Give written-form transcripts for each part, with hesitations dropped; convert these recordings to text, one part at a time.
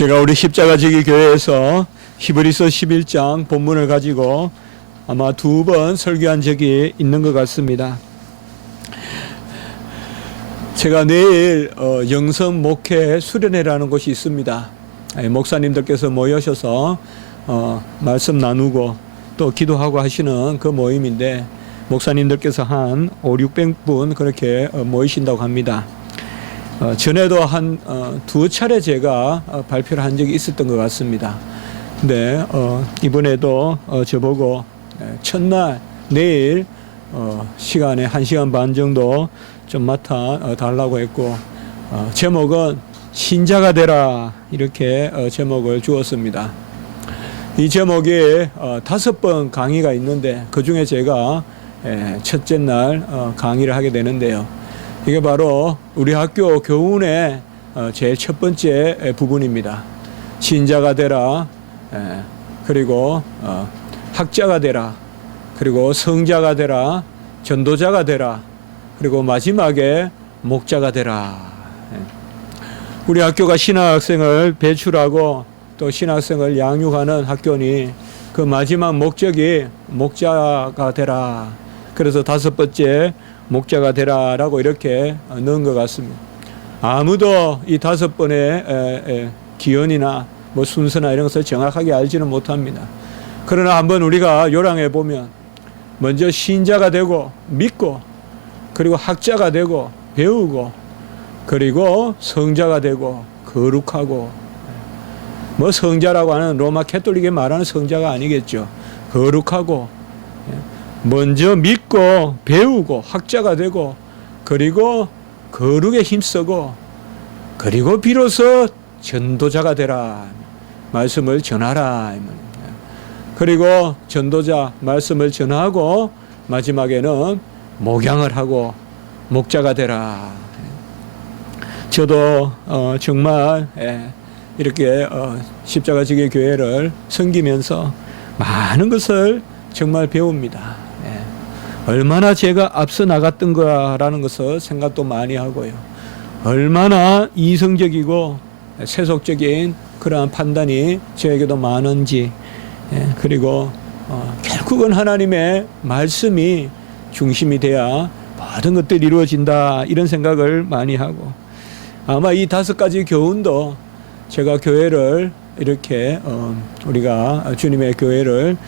제가 우리 십자가지기 교회에서 히브리서 11장 본문을 가지고 아마 2번 설교한 적이 있는 것 같습니다. 제가 내일 영성 목회 수련회라는 곳이 있습니다. 목사님들께서 모여셔서 말씀 나누고 또 기도하고 하시는 그 모임인데, 목사님들께서 한 500-600분 그렇게 모이신다고 합니다. 전에도 한 2차례 제가 발표를 한 적이 있었던 것 같습니다. 근데 이번에도 저보고 첫날 내일 시간에 1시간 반 정도 좀 맡아 달라고 했고, 제목은 신자가 되라, 이렇게 제목을 주었습니다. 이 제목에 5번 강의가 있는데 그 중에 제가 첫째 날 강의를 하게 되는데요. 이게 바로 우리 학교 교훈의 제일 첫 번째 부분입니다. 신자가 되라, 그리고 학자가 되라, 그리고 성자가 되라, 전도자가 되라, 그리고 마지막에 목자가 되라. 우리 학교가 신학생을 배출하고 또 신학생을 양육하는 학교니 그 마지막 목적이 목자가 되라. 그래서 5번째 목자가 되라라고 이렇게 넣은 것 같습니다. 아무도 이 5번의 기원이나 뭐 순서나 이런 것을 정확하게 알지는 못합니다. 그러나 한번 우리가 요량해 보면 먼저 신자가 되고 믿고, 그리고 학자가 되고 배우고, 그리고 성자가 되고 거룩하고, 뭐 성자라고 하는 로마 캐톨릭이 말하는 성자가 아니겠죠. 거룩하고, 먼저 믿고 배우고 학자가 되고, 그리고 거룩에 힘쓰고, 그리고 비로소 전도자가 되라, 말씀을 전하라. 그리고 전도자 말씀을 전하고 마지막에는 목양을 하고 목자가 되라. 저도 정말 이렇게 십자가지기 교회를 섬기면서 많은 것을 정말 배웁니다. 얼마나 제가 앞서 나갔던 거라는 것을 생각도 많이 하고요. 얼마나 이성적이고 세속적인 그러한 판단이 저에게도 많은지, 그리고 결국은 하나님의 말씀이 중심이 돼야 모든 것들이 이루어진다, 이런 생각을 많이 하고, 아마 이 5가지 교훈도 제가 교회를 이렇게 우리가 주님의 교회를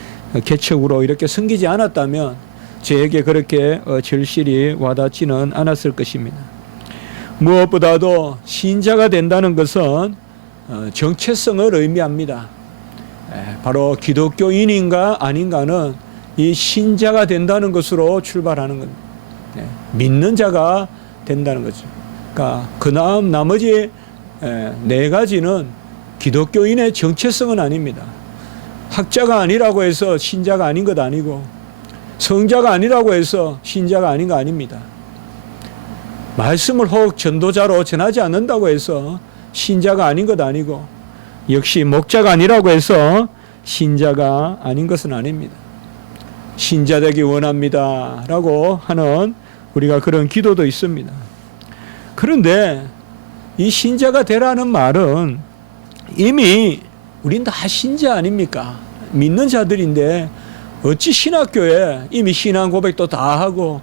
개척으로 이렇게 섬기지 않았다면 저에게 그렇게 절실히 와닿지는 않았을 것입니다. 무엇보다도 신자가 된다는 것은 정체성을 의미합니다. 바로 기독교인인가 아닌가는 이 신자가 된다는 것으로 출발하는 겁니다. 믿는 자가 된다는 거죠. 그러니까 그 다음 나머지 4가지는 기독교인의 정체성은 아닙니다. 학자가 아니라고 해서 신자가 아닌 것 아니고, 성자가 아니라고 해서 신자가 아닌 거 아닙니다. 말씀을 혹 전도자로 전하지 않는다고 해서 신자가 아닌 것 아니고, 역시 목자가 아니라고 해서 신자가 아닌 것은 아닙니다. 신자 되기 원합니다 라고 하는 우리가 그런 기도도 있습니다. 그런데 이 신자가 되라는 말은 이미 우린 다 신자 아닙니까? 믿는 자들인데 어찌 신학교에 이미 신앙 고백도 다 하고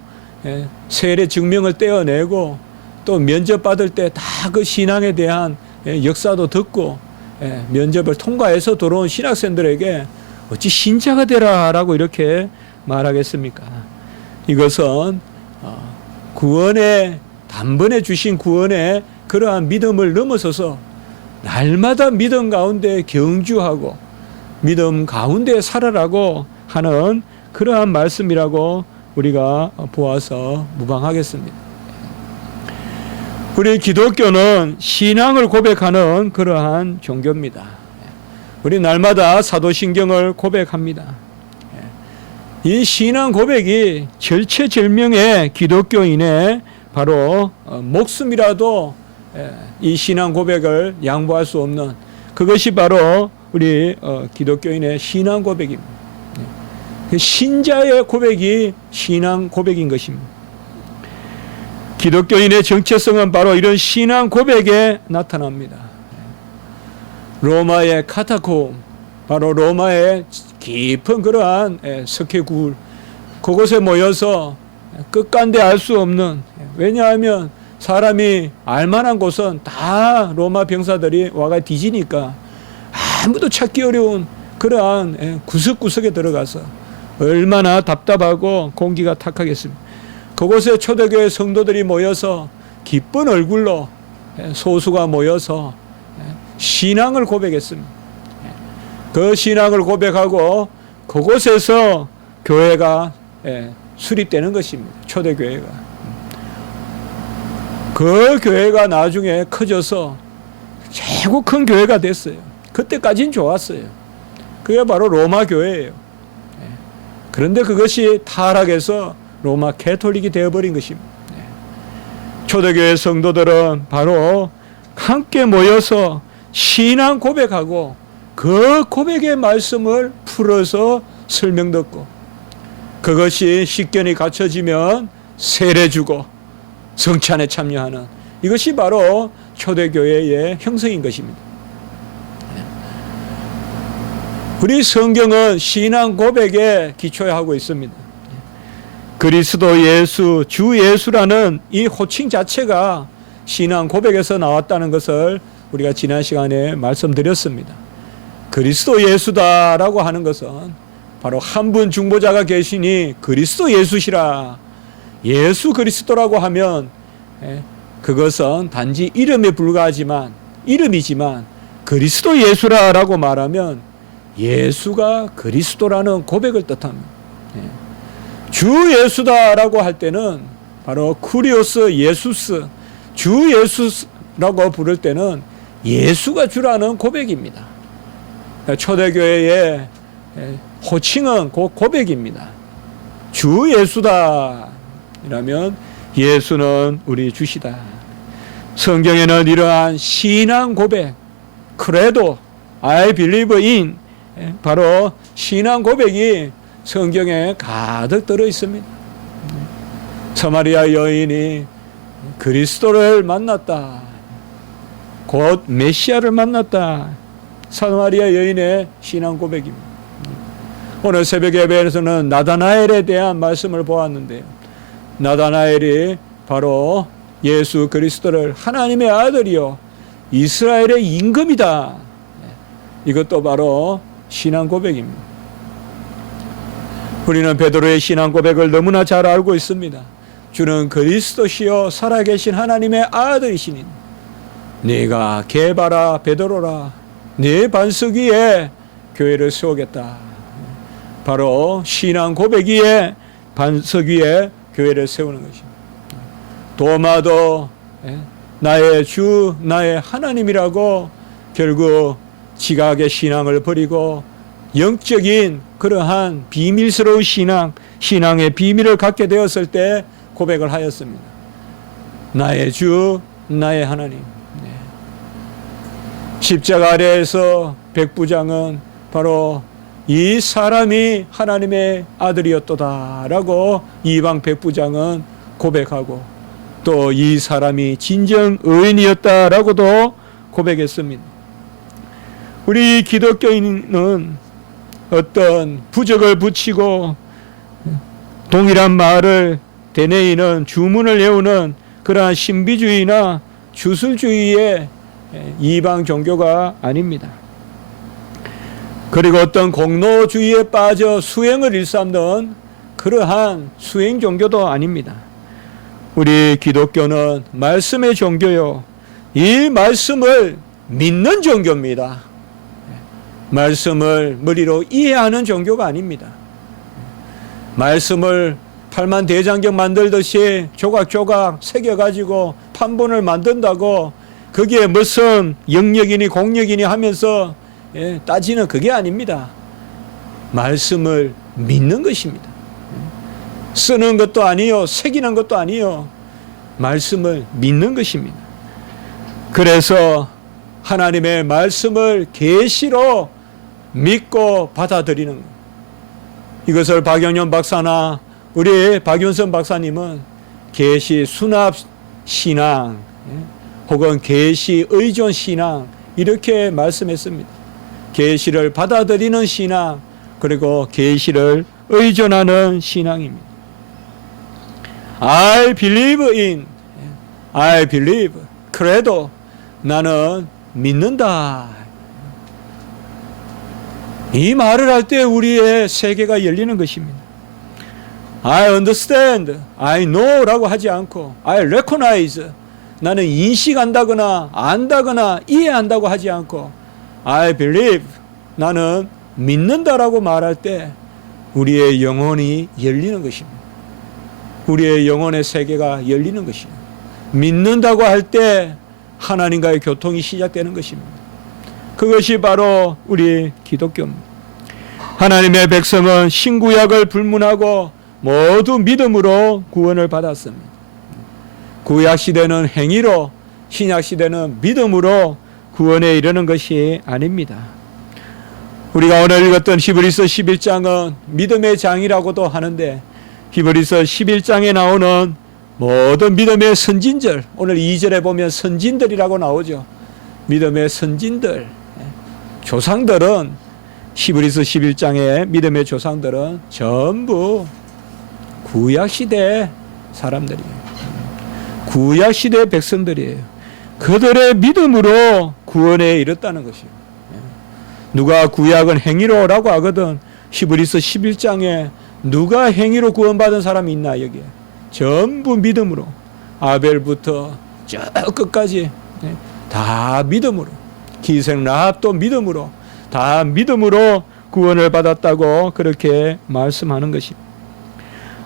세례 증명을 떼어내고 또 면접 받을 때 다 그 신앙에 대한 역사도 듣고 면접을 통과해서 들어온 신학생들에게 어찌 신자가 되라라고 이렇게 말하겠습니까? 이것은 구원의 단번에 주신 구원의 그러한 믿음을 넘어서서 날마다 믿음 가운데 경주하고 믿음 가운데 살아라고 하는 그러한 말씀이라고 우리가 보아서 무방하겠습니다. 우리 기독교는 신앙을 고백하는 그러한 종교입니다. 우리 날마다 사도신경을 고백합니다. 이 신앙 고백이 절체절명의 기독교인의 바로 목숨이라도 이 신앙 고백을 양보할 수 없는, 그것이 바로 우리 기독교인의 신앙 고백입니다. 신자의 고백이 신앙 고백인 것입니다. 기독교인의 정체성은 바로 이런 신앙 고백에 나타납니다. 로마의 카타콤, 바로 로마의 깊은 그러한 석회굴, 그곳에 모여서 끝간데 알 수 없는, 왜냐하면 사람이 알만한 곳은 다 로마 병사들이 와가 뒤지니까 아무도 찾기 어려운 그러한 구석구석에 들어가서 얼마나 답답하고 공기가 탁하겠습니까. 그곳에 초대교회 성도들이 모여서 기쁜 얼굴로 소수가 모여서 신앙을 고백했습니다. 그 신앙을 고백하고 그곳에서 교회가 수립되는 것입니다. 초대교회가. 그 교회가 나중에 커져서 최고 큰 교회가 됐어요. 그때까지는 좋았어요. 그게 바로 로마 교회예요. 그런데 그것이 타락해서 로마 캐톨릭이 되어버린 것입니다. 초대교회 성도들은 바로 함께 모여서 신앙 고백하고 그 고백의 말씀을 풀어서 설명 듣고 그것이 식견이 갖춰지면 세례 주고 성찬에 참여하는 이것이 바로 초대교회의 형성인 것입니다. 우리 성경은 신앙 고백에 기초하고 있습니다. 그리스도 예수, 주 예수라는 이 호칭 자체가 신앙 고백에서 나왔다는 것을 우리가 지난 시간에 말씀드렸습니다. 그리스도 예수다라고 하는 것은 바로 한 분 중보자가 계시니 그리스도 예수시라. 예수 그리스도라고 하면 그것은 단지 이름에 불과하지만 이름이지만 그리스도 예수라라고 말하면 예수가 그리스도라는 고백을 뜻합니다. 주 예수다라고 할 때는 바로 쿠리오스 예수스, 주 예수라고 부를 때는 예수가 주라는 고백입니다. 초대교회의 호칭은 그 고백입니다. 주 예수다 이라면 예수는 우리 주시다. 성경에는 이러한 신앙 고백, 크레도, I believe in, 바로 신앙 고백이 성경에 가득 들어 있습니다. 서마리아 여인이 그리스도를 만났다. 곧 메시아를 만났다. 서마리아 여인의 신앙 고백입니다. 오늘 새벽 예배에서는 나다나엘에 대한 말씀을 보았는데요. 나다나엘이 바로 예수 그리스도를 하나님의 아들이요 이스라엘의 임금이다. 이것도 바로 신앙 고백입니다. 우리는 베드로의 신앙 고백을 너무나 잘 알고 있습니다. 주는 그리스도시요 살아계신 하나님의 아들이시니 네가 개바라 베드로라 네 반석 위에 교회를 세우겠다. 바로 신앙 고백이에 반석 위에 교회를 세우는 것입니다. 도마도 나의 주 나의 하나님이라고 결국 지각의 신앙을 버리고 영적인 그러한 비밀스러운 신앙의 비밀을 갖게 되었을 때 고백을 하였습니다. 나의 주 나의 하나님. 십자가 아래에서 백부장은 바로 이 사람이 하나님의 아들이었도다라고 이방 백부장은 고백하고 또 이 사람이 진정 의인이었다라고도 고백했습니다. 우리 기독교인은 어떤 부적을 붙이고 동일한 말을 되뇌이는 주문을 외우는 그러한 신비주의나 주술주의의 이방 종교가 아닙니다. 그리고 어떤 공로주의에 빠져 수행을 일삼는 그러한 수행 종교도 아닙니다. 우리 기독교는 말씀의 종교요. 이 말씀을 믿는 종교입니다. 말씀을 머리로 이해하는 종교가 아닙니다. 말씀을 팔만대장경 만들듯이 조각조각 새겨가지고 판본을 만든다고 거기에 무슨 영역이니 공역이니 하면서 따지는 그게 아닙니다. 말씀을 믿는 것입니다. 쓰는 것도 아니요, 새기는 것도 아니요, 말씀을 믿는 것입니다. 그래서 하나님의 말씀을 계시로 믿고 받아들이는 것. 이것을 박영현 박사나 우리 박윤선 박사님은 계시 수납 신앙 혹은 계시 의존 신앙 이렇게 말씀했습니다. 계시를 받아들이는 신앙, 그리고 계시를 의존하는 신앙입니다. I believe in, I believe. 그래도 나는 믿는다. 이 말을 할 때 우리의 세계가 열리는 것입니다. I understand, I know 라고 하지 않고 I recognize, 나는 인식한다거나 안다거나 이해한다고 하지 않고 I believe, 나는 믿는다라고 말할 때 우리의 영혼이 열리는 것입니다. 우리의 영혼의 세계가 열리는 것입니다. 믿는다고 할 때 하나님과의 교통이 시작되는 것입니다. 그것이 바로 우리 기독교입니다. 하나님의 백성은 신구약을 불문하고 모두 믿음으로 구원을 받았습니다. 구약 시대는 행위로, 신약 시대는 믿음으로 구원에 이르는 것이 아닙니다. 우리가 오늘 읽었던 히브리서 11장은 믿음의 장이라고도 하는데, 히브리서 11장에 나오는 모든 믿음의 선진들, 오늘 2절에 보면 선진들이라고 나오죠. 믿음의 선진들, 조상들은, 히브리서 11장의 믿음의 조상들은 전부 구약시대 사람들이에요. 구약시대 백성들이에요. 그들의 믿음으로 구원에 이뤘다는 것이에요. 누가 구약은 행위로라고 하거든. 히브리서 11장에 누가 행위로 구원받은 사람이 있나 여기에. 전부 믿음으로. 아벨부터 저 끝까지 다 믿음으로. 기생 라합도 믿음으로. 다 믿음으로 구원을 받았다고 그렇게 말씀하는 것입니다.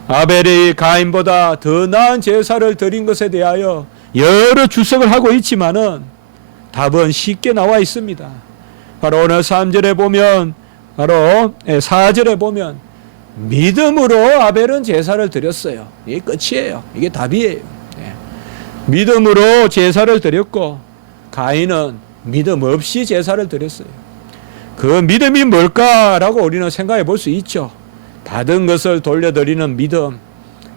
아벨이 가인보다 더 나은 제사를 드린 것에 대하여 여러 주석을 하고 있지만은 답은 쉽게 나와 있습니다. 바로 오늘 3절에 보면, 바로 4절에 보면 믿음으로 아벨은 제사를 드렸어요. 이게 끝이에요. 이게 답이에요. 믿음으로 제사를 드렸고 가인은 믿음 없이 제사를 드렸어요. 그 믿음이 뭘까라고 우리는 생각해 볼 수 있죠. 받은 것을 돌려드리는 믿음,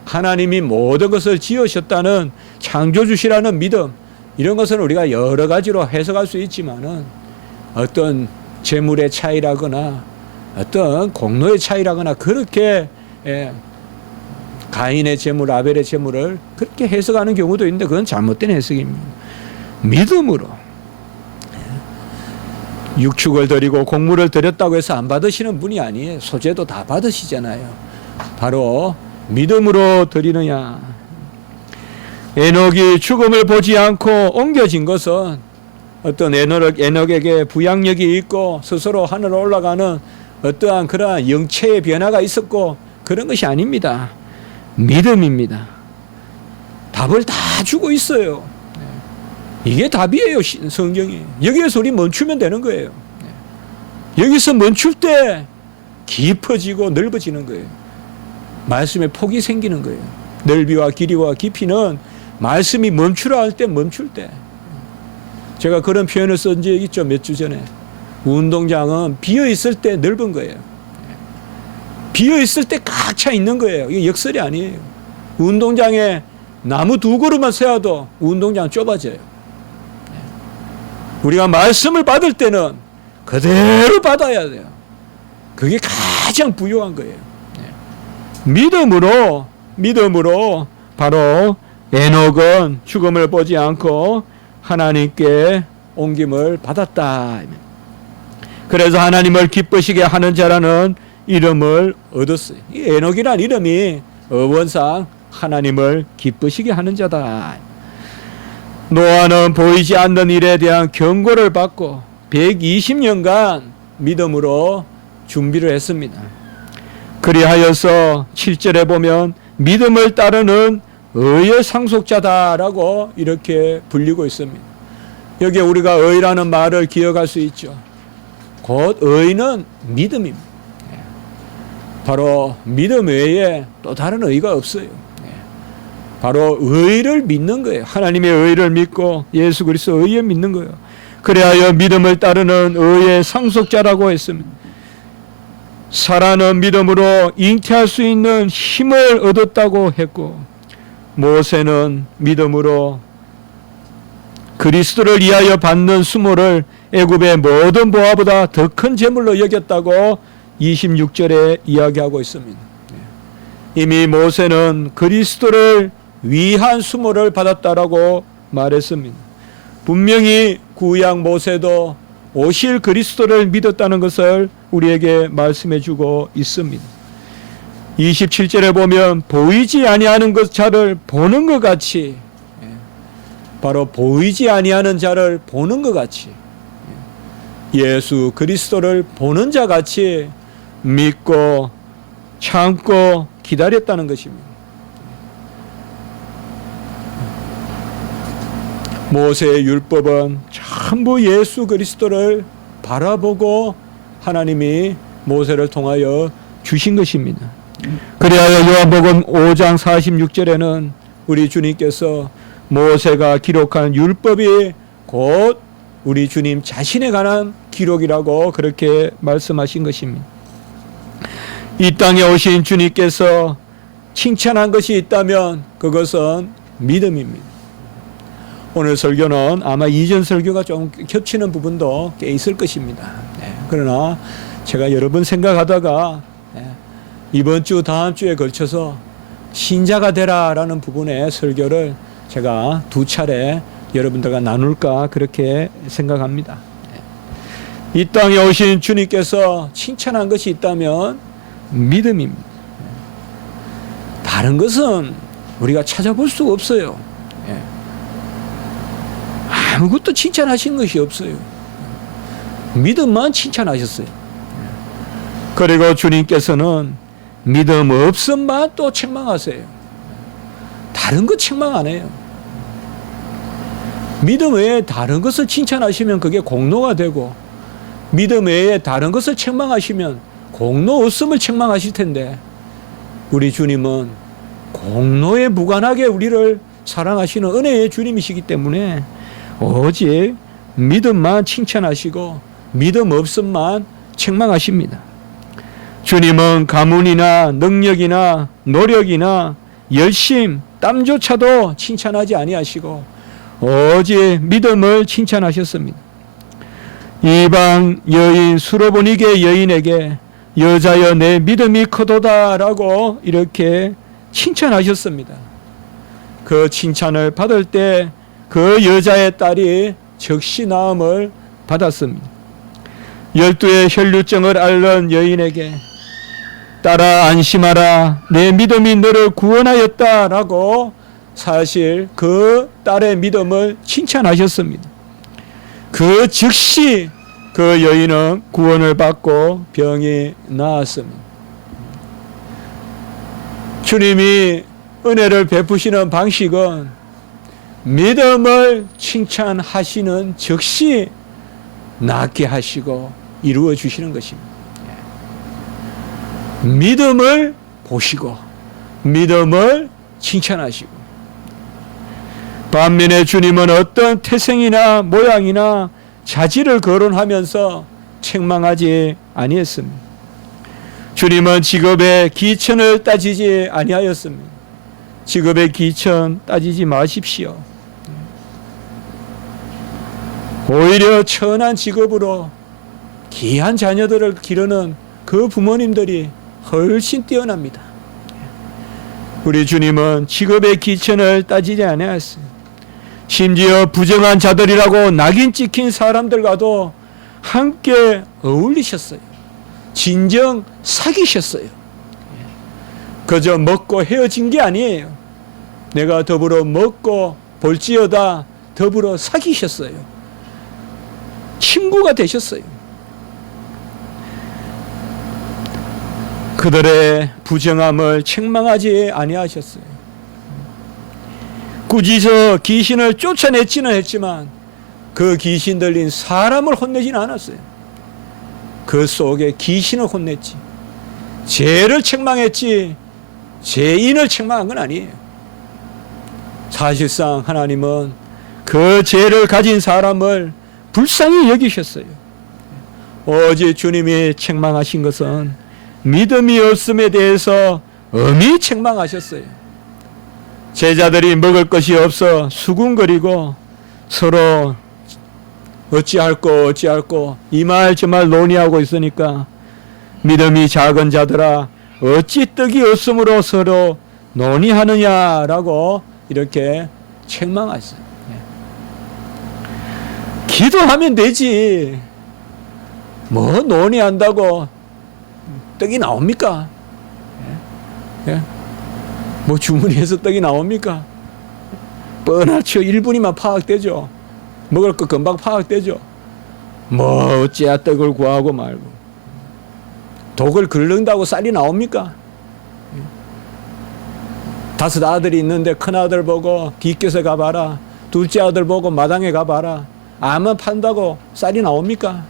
하나님이 모든 것을 지으셨다는 창조주시라는 믿음, 이런 것은 우리가 여러 가지로 해석할 수 있지만은 어떤 재물의 차이라거나 어떤 공로의 차이라거나 그렇게 가인의 재물, 아벨의 재물을 그렇게 해석하는 경우도 있는데 그건 잘못된 해석입니다. 믿음으로 육축을 드리고 곡물을 드렸다고 해서 안 받으시는 분이 아니에요. 소재도 다 받으시잖아요. 바로 믿음으로 드리느냐. 에녹이 죽음을 보지 않고 옮겨진 것은 어떤 에녹에게 부양력이 있고 스스로 하늘로 올라가는 어떠한 그러한 영체의 변화가 있었고 그런 것이 아닙니다. 믿음입니다. 답을 다 주고 있어요. 이게 답이에요. 성경이. 여기에서 우리 멈추면 되는 거예요. 여기서 멈출 때 깊어지고 넓어지는 거예요. 말씀에 폭이 생기는 거예요. 넓이와 길이와 깊이는 말씀이 멈추라 할 때 멈출 때. 제가 그런 표현을 쓴 적 있죠. 몇 주 전에. 운동장은 비어있을 때 넓은 거예요. 비어있을 때 꽉 차 있는 거예요. 이게 역설이 아니에요. 운동장에 나무 2그루만 세워도 운동장은 좁아져요. 우리가 말씀을 받을 때는 그대로 받아야 돼요. 그게 가장 부유한 거예요. 믿음으로 바로 에녹은 죽음을 보지 않고 하나님께 옮김을 받았다. 그래서 하나님을 기쁘시게 하는 자라는 이름을 얻었어요. 이 에녹이란 이름이 어원상 하나님을 기쁘시게 하는 자다. 노아는 보이지 않는 일에 대한 경고를 받고 120년간 믿음으로 준비를 했습니다. 그리하여서 7절에 보면 믿음을 따르는 의의 상속자다라고 이렇게 불리고 있습니다. 여기에 우리가 의라는 말을 기억할 수 있죠. 곧 의는 믿음입니다. 바로 믿음 외에 또 다른 의가 없어요. 바로 의를 믿는 거예요. 하나님의 의를 믿고 예수 그리스도 의에 믿는 거예요. 그래야 믿음을 따르는 의의 상속자라고 했습니다. 사라는 믿음으로 잉태할 수 있는 힘을 얻었다고 했고 모세는 믿음으로 그리스도를 위하여 받는 수모를 애굽의 모든 보화보다 더 큰 재물로 여겼다고 26절에 이야기하고 있습니다. 이미 모세는 그리스도를 위한 수모를 받았다라고 말했습니다. 분명히 구약 모세도 오실 그리스도를 믿었다는 것을 우리에게 말씀해 주고 있습니다. 27절에 보면 보이지 아니하는 것 자를 보는 것 같이, 바로 보이지 아니하는 자를 보는 것 같이, 예수 그리스도를 보는 자 같이 믿고 참고 기다렸다는 것입니다. 모세의 율법은 전부 예수 그리스도를 바라보고 하나님이 모세를 통하여 주신 것입니다. 그리하여 요한복음 5장 46절에는 우리 주님께서 모세가 기록한 율법이 곧 우리 주님 자신에 관한 기록이라고 그렇게 말씀하신 것입니다. 이 땅에 오신 주님께서 칭찬한 것이 있다면 그것은 믿음입니다. 오늘 설교는 아마 이전 설교가 좀 겹치는 부분도 꽤 있을 것입니다. 그러나 제가 여러 번 생각하다가 이번 주 다음 주에 걸쳐서 신자가 되라라는 부분의 설교를 제가 2차례 여러분들과 나눌까 그렇게 생각합니다. 이 땅에 오신 주님께서 칭찬한 것이 있다면 믿음입니다. 다른 것은 우리가 찾아볼 수가 없어요. 아무것도 칭찬하신 것이 없어요. 믿음만 칭찬하셨어요. 그리고 주님께서는 믿음 없음만 또 책망하세요. 다른 것 책망 안 해요. 믿음 외에 다른 것을 칭찬하시면 그게 공로가 되고, 믿음 외에 다른 것을 책망하시면 공로 없음을 책망하실 텐데, 우리 주님은 공로에 무관하게 우리를 사랑하시는 은혜의 주님이시기 때문에 오직 믿음만 칭찬하시고 믿음 없음만 책망하십니다. 주님은 가문이나 능력이나 노력이나 열심, 땀조차도 칭찬하지 아니하시고 오직 믿음을 칭찬하셨습니다. 이방 여인 수로보니게 여인에게 여자여 내 믿음이 크도다라고 이렇게 칭찬하셨습니다. 그 칭찬을 받을 때 그 여자의 딸이 즉시 나음을 받았습니다. 12의 혈류증을 앓는 여인에게 딸아 안심하라 내 믿음이 너를 구원하였다라고 사실 그 딸의 믿음을 칭찬하셨습니다. 그 즉시 그 여인은 구원을 받고 병이 나았습니다. 주님이 은혜를 베푸시는 방식은 믿음을 칭찬하시는 즉시 낫게 하시고 이루어 주시는 것입니다. 믿음을 보시고 믿음을 칭찬하시고, 반면에 주님은 어떤 태생이나 모양이나 자질을 거론하면서 책망하지 아니했습니다. 주님은 직업의 기천을 따지지 아니하였습니다. 직업의 기천 따지지 마십시오. 오히려 천한 직업으로 귀한 자녀들을 기르는 그 부모님들이 훨씬 뛰어납니다. 우리 주님은 직업의 기천을 따지지 아니하였어요. 심지어 부정한 자들이라고 낙인 찍힌 사람들과도 함께 어울리셨어요. 진정 사귀셨어요. 그저 먹고 헤어진 게 아니에요. 내가 더불어 먹고 볼지어다 더불어 사귀셨어요. 친구가 되셨어요. 그들의 부정함을 책망하지 아니하셨어요. 꾸짖어 귀신을 쫓아냈지는 했지만 그 귀신 들린 사람을 혼내지는 않았어요. 그 속에 귀신을 혼냈지, 죄를 책망했지 죄인을 책망한 건 아니에요. 사실상 하나님은 그 죄를 가진 사람을 불쌍히 여기셨어요. 오직 주님이 책망하신 것은 믿음이 없음에 대해서 엄히 책망하셨어요. 제자들이 먹을 것이 없어 수군거리고 서로 어찌할꼬 이 말 저 말 논의하고 있으니까 믿음이 작은 자들아 어찌 떡이 없으므로 서로 논의하느냐라고 이렇게 책망하셨어요. 기도하면 되지. 뭐 논의한다고 떡이 나옵니까? 뭐 주문해서 떡이 나옵니까? 뻔하죠. 1분이면 파악되죠. 먹을 거 금방 파악되죠. 뭐 어찌야 떡을 구하고 말고. 독을 긁는다고 쌀이 나옵니까? 5 아들이 있는데 큰 아들 보고 뒷곁에 가봐라. 둘째 아들 보고 마당에 가봐라. 암만 판다고 쌀이 나옵니까?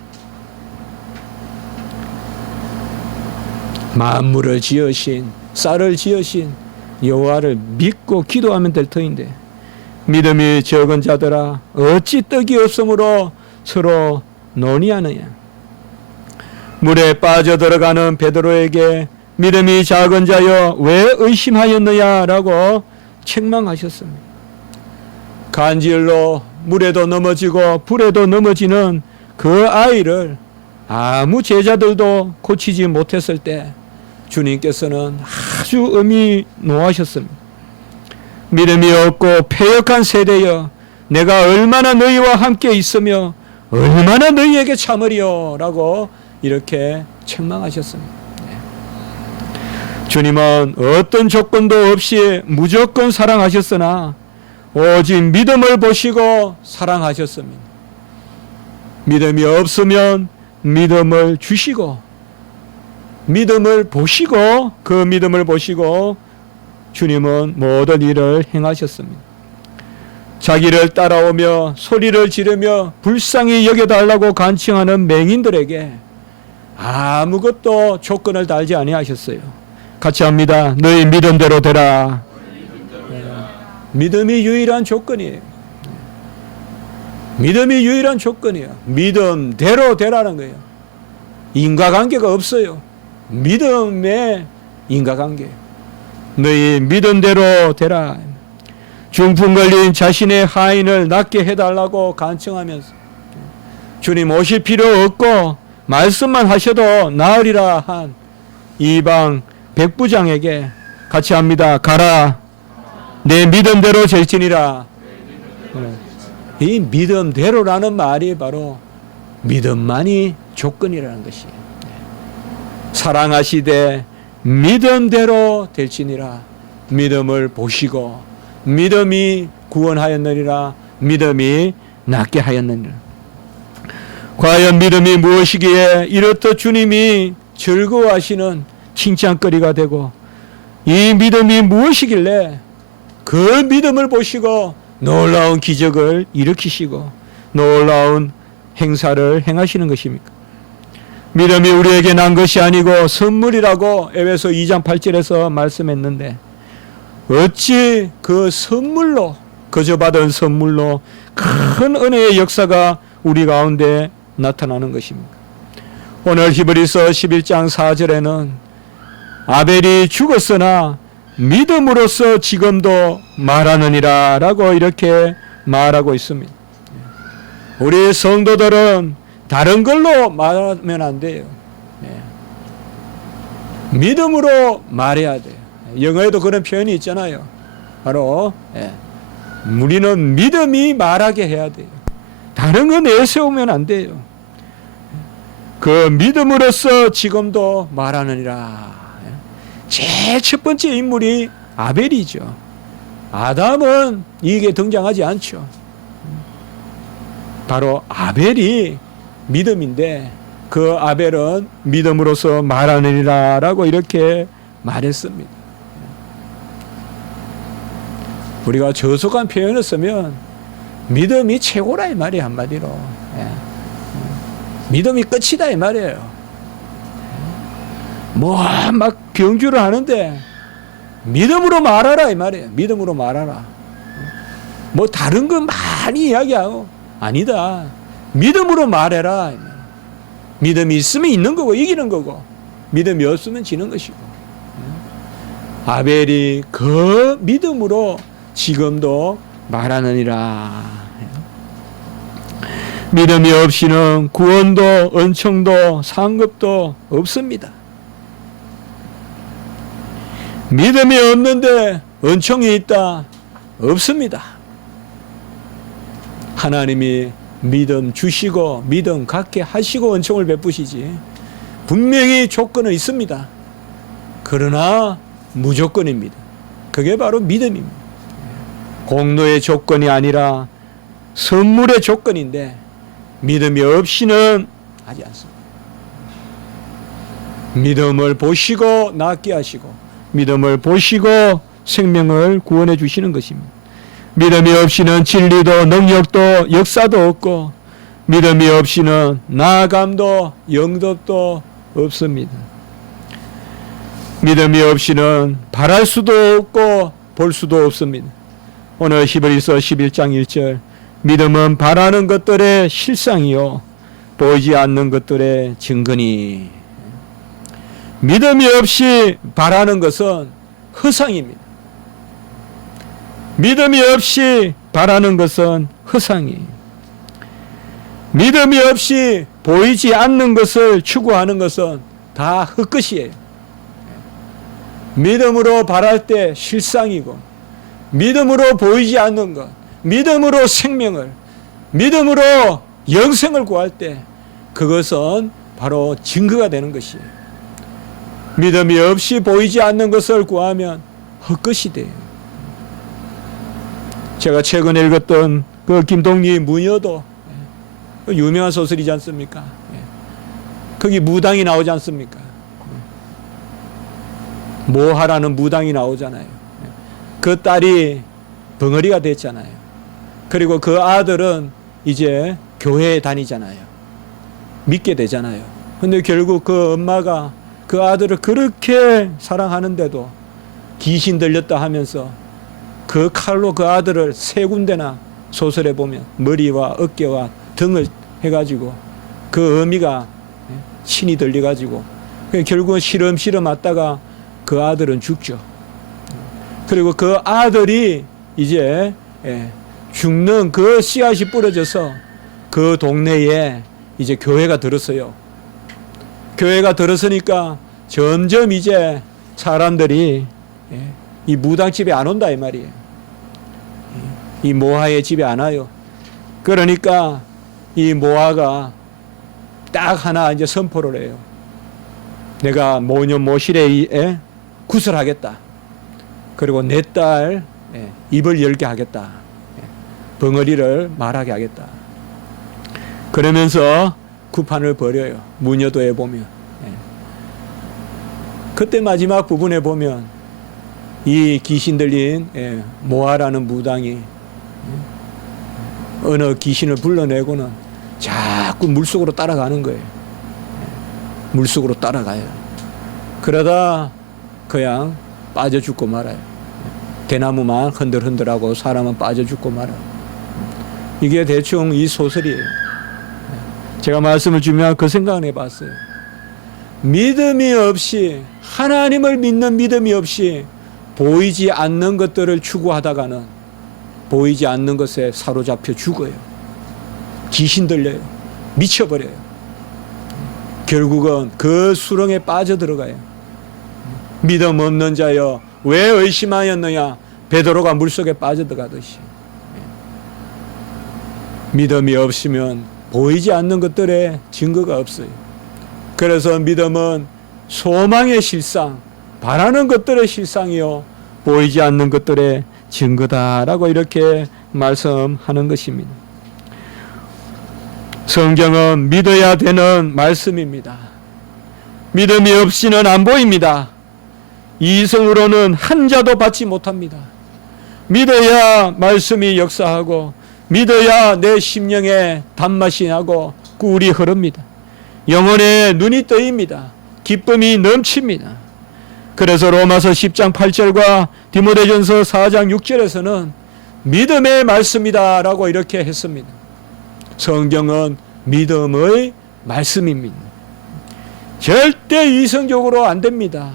만물을 지으신 쌀을 지으신 여호와를 믿고 기도하면 될 터인데 믿음이 적은 자들아 어찌 떡이 없으므로 서로 논의하느냐. 물에 빠져들어가는 베드로에게 믿음이 작은 자여 왜 의심하였느냐라고 책망하셨습니다. 간질로 물에도 넘어지고 불에도 넘어지는 그 아이를 아무 제자들도 고치지 못했을 때 주님께서는 아주 엄히 노하셨습니다. 믿음이 없고 패역한 세대여 내가 얼마나 너희와 함께 있으며 얼마나 너희에게 참으리요 라고 이렇게 책망하셨습니다. 주님은 어떤 조건도 없이 무조건 사랑하셨으나 오직 믿음을 보시고 사랑하셨습니다. 믿음이 없으면 믿음을 주시고 믿음을 보시고 그 믿음을 보시고 주님은 모든 일을 행하셨습니다. 자기를 따라오며 소리를 지르며 불쌍히 여겨달라고 간청하는 맹인들에게 아무것도 조건을 달지 아니하셨어요. 같이 합니다. 너희 믿음대로 되라. 믿음이 유일한 조건이에요. 믿음이 유일한 조건이에요. 믿음대로 되라는 거예요. 인과관계가 없어요. 믿음의 인과관계. 너희 믿음대로 되라. 중풍 걸린 자신의 하인을 낫게 해달라고 간청하면서 주님 오실 필요 없고 말씀만 하셔도 나으리라 한 이방 백부장에게 같이 합니다. 가라. 내 믿음대로 될지니라. 이 믿음대로라는 말이 바로 믿음만이 조건이라는 것이에요. 사랑하시되 믿음대로 될지니라. 믿음을 보시고 믿음이 구원하였느니라. 믿음이 낫게 하였느니라. 과연 믿음이 무엇이기에 이렇듯 주님이 즐거워하시는 칭찬거리가 되고 이 믿음이 무엇이길래 그 믿음을 보시고 놀라운 기적을 일으키시고 놀라운 행사를 행하시는 것입니까? 믿음이 우리에게 난 것이 아니고 선물이라고 에베소 2장 8절에서 말씀했는데 어찌 그 선물로 거저 받은 선물로 큰 은혜의 역사가 우리 가운데 나타나는 것입니다. 오늘 히브리서 11장 4절에는 아벨이 죽었으나 믿음으로써 지금도 말하느니라 라고 이렇게 말하고 있습니다. 우리 성도들은 다른 걸로 말하면 안 돼요. 믿음으로 말해야 돼요. 영어에도 그런 표현이 있잖아요. 바로 우리는 믿음이 말하게 해야 돼요. 다른 거 내세우면 안 돼요. 그 믿음으로써 지금도 말하느니라. 제일 첫 번째 인물이 아벨이죠. 아담은 이게 등장하지 않죠. 바로 아벨이 믿음인데 그 아벨은 믿음으로써 말하느니라 라고 이렇게 말했습니다. 우리가 저속한 표현을 쓰면 믿음이 최고라 이 말이에요. 한마디로 믿음이 끝이다 이 말이에요. 뭐 막 병주를 하는데 믿음으로 말하라 이 말이에요. 믿음으로 말하라. 뭐 다른 거 많이 이야기하고 아니다. 믿음으로 말해라. 믿음이 있으면 있는 거고 이기는 거고 믿음이 없으면 지는 것이고 아벨이 그 믿음으로 지금도 말하느니라. 믿음이 없이는 구원도 은총도 상급도 없습니다. 믿음이 없는데 은총이 있다? 없습니다. 하나님이 믿음 주시고 믿음 갖게 하시고 은총을 베푸시지 분명히 조건은 있습니다. 그러나 무조건입니다. 그게 바로 믿음입니다. 공로의 조건이 아니라 선물의 조건인데 믿음이 없이는 하지 않습니다. 믿음을 보시고 낫게 하시고 믿음을 보시고 생명을 구원해 주시는 것입니다. 믿음이 없이는 진리도 능력도 역사도 없고 믿음이 없이는 나아감도 영접도 없습니다. 믿음이 없이는 바랄 수도 없고 볼 수도 없습니다. 오늘 히브리서 11장 1절 믿음은 바라는 것들의 실상이요 보이지 않는 것들의 증거니. 믿음이 없이 바라는 것은 허상입니다. 믿음이 없이 바라는 것은 허상이에요. 믿음이 없이 보이지 않는 것을 추구하는 것은 다 헛것이에요. 믿음으로 바랄 때 실상이고 믿음으로 보이지 않는 것, 믿음으로 생명을, 믿음으로 영생을 구할 때 그것은 바로 증거가 되는 것이에요. 믿음이 없이 보이지 않는 것을 구하면 헛것이 돼요. 제가 최근에 읽었던 그 김동리 무녀도 유명한 소설이지 않습니까? 거기 무당이 나오지 않습니까? 모하라는 무당이 나오잖아요. 그 딸이 벙어리가 됐잖아요. 그리고 그 아들은 이제 교회에 다니잖아요. 믿게 되잖아요. 근데 결국 그 엄마가 그 아들을 그렇게 사랑하는데도 귀신 들렸다 하면서 그 칼로 그 아들을 3군데나 소설에 보면 머리와 어깨와 등을 해가지고 그 어미가 신이 들려가지고 결국은 시름시름 맞다가 그 아들은 죽죠. 그리고 그 아들이 이제 죽는 그 씨앗이 뿌려져서 그 동네에 이제 교회가 들었어요. 교회가 들었으니까 점점 이제 사람들이 이 무당집에 안 온다 이 말이에요. 이 모하의 집에 안 와요. 그러니까 이 모하가 딱 하나 이제 선포를 해요. 내가 모녀 모실에 구슬하겠다. 그리고 내 딸 입을 열게 하겠다. 벙어리를 말하게 하겠다. 그러면서 구판을 벌여요. 무녀도에 보면. 그때 마지막 부분에 보면 이 귀신 들린 모하라는 무당이 어느 귀신을 불러내고는 자꾸 물속으로 따라가는 거예요. 물속으로 따라가요. 그러다 그냥 빠져 죽고 말아요. 대나무만 흔들흔들하고 사람은 빠져 죽고 말아요. 이게 대충 이 소설이에요. 제가 말씀을 주면 그 생각을 해봤어요. 믿음이 없이, 하나님을 믿는 믿음이 없이 보이지 않는 것들을 추구하다가는 보이지 않는 것에 사로잡혀 죽어요. 귀신 들려요. 미쳐버려요. 결국은 그 수렁에 빠져들어가요. 믿음 없는 자여 왜 의심하였느냐? 베드로가 물속에 빠져들어가듯이. 믿음이 없으면 보이지 않는 것들에 증거가 없어요. 그래서 믿음은 소망의 실상, 바라는 것들의 실상이요 보이지 않는 것들의 증거다라고 이렇게 말씀하는 것입니다. 성경은 믿어야 되는 말씀입니다. 믿음이 없이는 안 보입니다. 이성으로는 한 자도 받지 못합니다. 믿어야 말씀이 역사하고 믿어야 내 심령에 단맛이 나고 꿀이 흐릅니다. 영혼에 눈이 떠입니다. 기쁨이 넘칩니다. 그래서 로마서 10장 8절과 디모데전서 4장 6절에서는 믿음의 말씀이다 라고 이렇게 했습니다. 성경은 믿음의 말씀입니다. 절대 이성적으로 안 됩니다.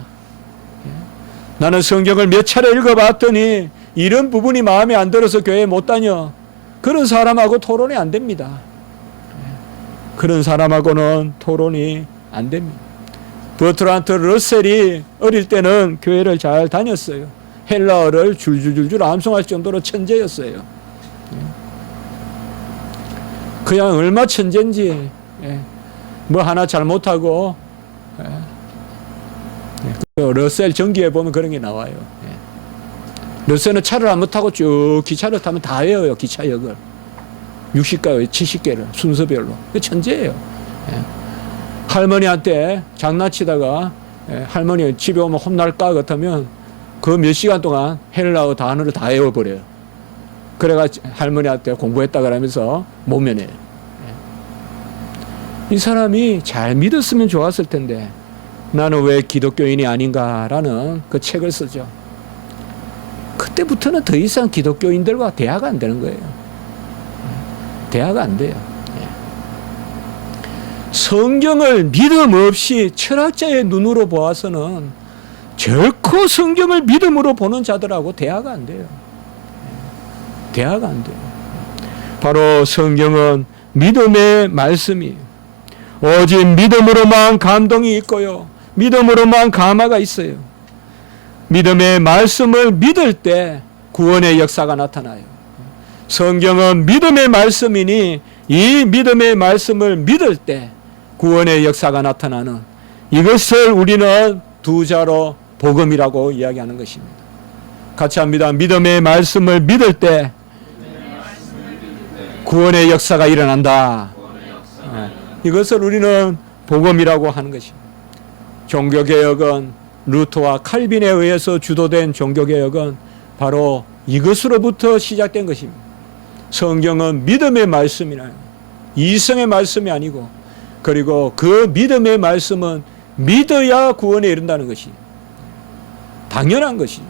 나는 성경을 몇 차례 읽어봤더니 이런 부분이 마음에 안 들어서 교회 못 다녀. 그런 사람하고 토론이 안 됩니다. 그런 사람하고는 토론이 안 됩니다. 버트란트 러셀이 어릴 때는 교회를 잘 다녔어요. 헬라어를 줄줄줄줄 암송할 정도로 천재였어요. 그냥 얼마 천재인지, 뭐 하나 잘못하고, 러셀 전기에 보면 그런 게 나와요. 러셀은 차를 안 타고 쭉 기차를 타면 다 외워요, 기차역을. 60개, 70개를 순서별로. 천재예요. 할머니한테 장난치다가 할머니 집에 오면 혼날까 같으면 그 몇 시간 동안 헬라어 단어를 다 외워버려요. 그래가 할머니한테 공부했다 그러면서 못 면해요. 이 사람이 잘 믿었으면 좋았을 텐데 나는 왜 기독교인이 아닌가라는 그 책을 쓰죠. 그때부터는 더 이상 기독교인들과 대화가 안 되는 거예요. 대화가 안 돼요. 성경을 믿음 없이 철학자의 눈으로 보아서는 결코 성경을 믿음으로 보는 자들하고 대화가 안 돼요. 대화가 안 돼요. 바로 성경은 믿음의 말씀이에요. 오직 믿음으로만 감동이 있고요. 믿음으로만 감화가 있어요. 믿음의 말씀을 믿을 때 구원의 역사가 나타나요. 성경은 믿음의 말씀이니 이 믿음의 말씀을 믿을 때 구원의 역사가 나타나는 이것을 우리는 두 자로 복음이라고 이야기하는 것입니다. 같이 합니다. 믿음의 말씀을 믿을 때 구원의 역사가 일어난다. 이것을 우리는 복음이라고 하는 것입니다. 종교개혁은 루터와 칼빈에 의해서 주도된 종교개혁은 바로 이것으로부터 시작된 것입니다. 성경은 믿음의 말씀이나 이성의 말씀이 아니고 그리고 그 믿음의 말씀은 믿어야 구원에 이른다는 것이 당연한 것이죠.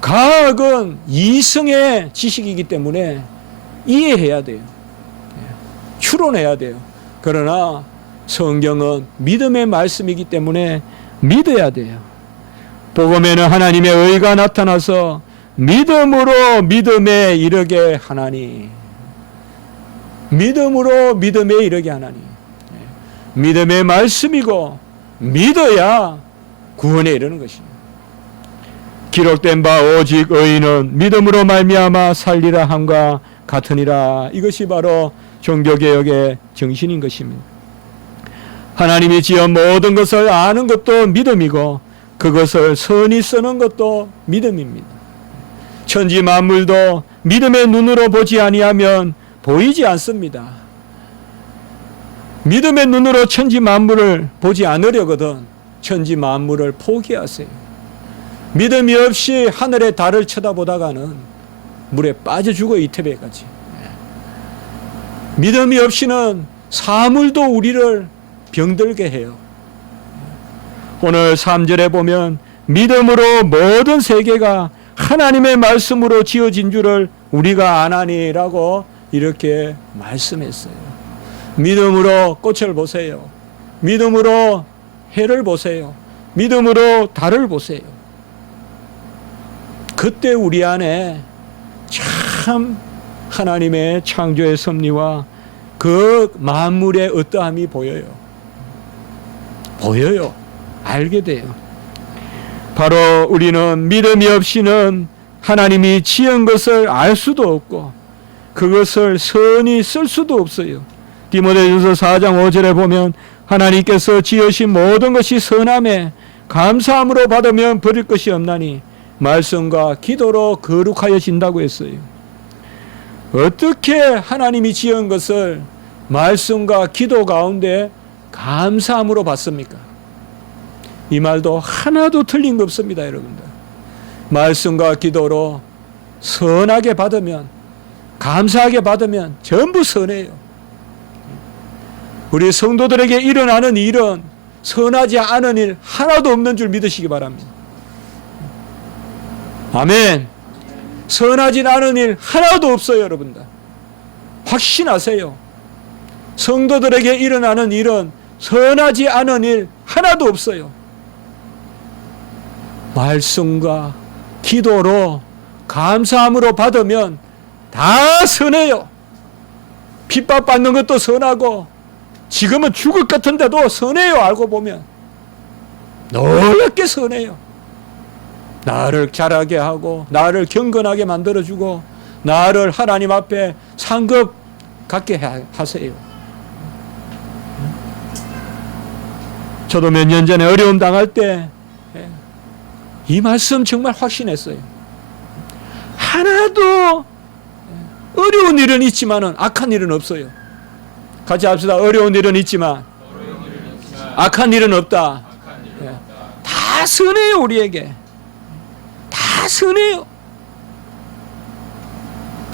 과학은 이성의 지식이기 때문에 이해해야 돼요. 추론해야 돼요. 그러나 성경은 믿음의 말씀이기 때문에 믿어야 돼요. 복음에는 하나님의 의가 나타나서 믿음으로 믿음에 이르게 하나니. 믿음으로 믿음에 이르게 하나니. 믿음의 말씀이고 믿어야 구원에 이르는 것입니다. 기록된 바 오직 의인은 믿음으로 말미암아 살리라 함과 같으니라. 이것이 바로 종교개혁의 정신인 것입니다. 하나님이 지은 모든 것을 아는 것도 믿음이고 그것을 선히 쓰는 것도 믿음입니다. 천지 만물도 믿음의 눈으로 보지 아니하면 보이지 않습니다. 믿음의 눈으로 천지 만물을 보지 않으려거든 천지 만물을 포기하세요. 믿음이 없이 하늘의 달을 쳐다보다가는 물에 빠져 죽어 이태배까지. 믿음이 없이는 사물도 우리를 병들게 해요. 오늘 3절에 보면 믿음으로 모든 세계가 하나님의 말씀으로 지어진 줄을 우리가 아나니라고 이렇게 말씀했어요. 믿음으로 꽃을 보세요. 믿음으로 해를 보세요. 믿음으로 달을 보세요. 그때 우리 안에 참 하나님의 창조의 섭리와 그 만물의 어떠함이 보여요. 보여요. 알게 돼요. 바로 우리는 믿음이 없이는 하나님이 지은 것을 알 수도 없고 그것을 선히 쓸 수도 없어요. 디모데전서 4장 5절에 보면 하나님께서 지으신 모든 것이 선함에 감사함으로 받으면 버릴 것이 없나니 말씀과 기도로 거룩하여진다고 했어요. 어떻게 하나님이 지은 것을 말씀과 기도 가운데 감사함으로 받습니까? 이 말도 하나도 틀린 거 없습니다, 여러분들. 말씀과 기도로 선하게 받으면, 감사하게 받으면 전부 선해요. 우리 성도들에게 일어나는 일은 선하지 않은 일 하나도 없는 줄 믿으시기 바랍니다. 아멘. 선하지 않은 일 하나도 없어요, 여러분들. 확신하세요. 성도들에게 일어나는 일은 선하지 않은 일 하나도 없어요. 말씀과 기도로 감사함으로 받으면 다 선해요. 핍박받는 것도 선하고 지금은 죽을 것 같은데도 선해요. 알고 보면 놀랍게 선해요. 나를 자라게 하고 나를 경건하게 만들어주고 나를 하나님 앞에 상급 갖게 하세요. 저도 몇 년 전에 어려움 당할 때 이 말씀 정말 확신했어요. 하나도 어려운 일은 있지만은 악한 일은 없어요. 같이 합시다. 어려운 일은 있지만 악한 일은 없다. 다 선해요. 우리에게 다 선해요.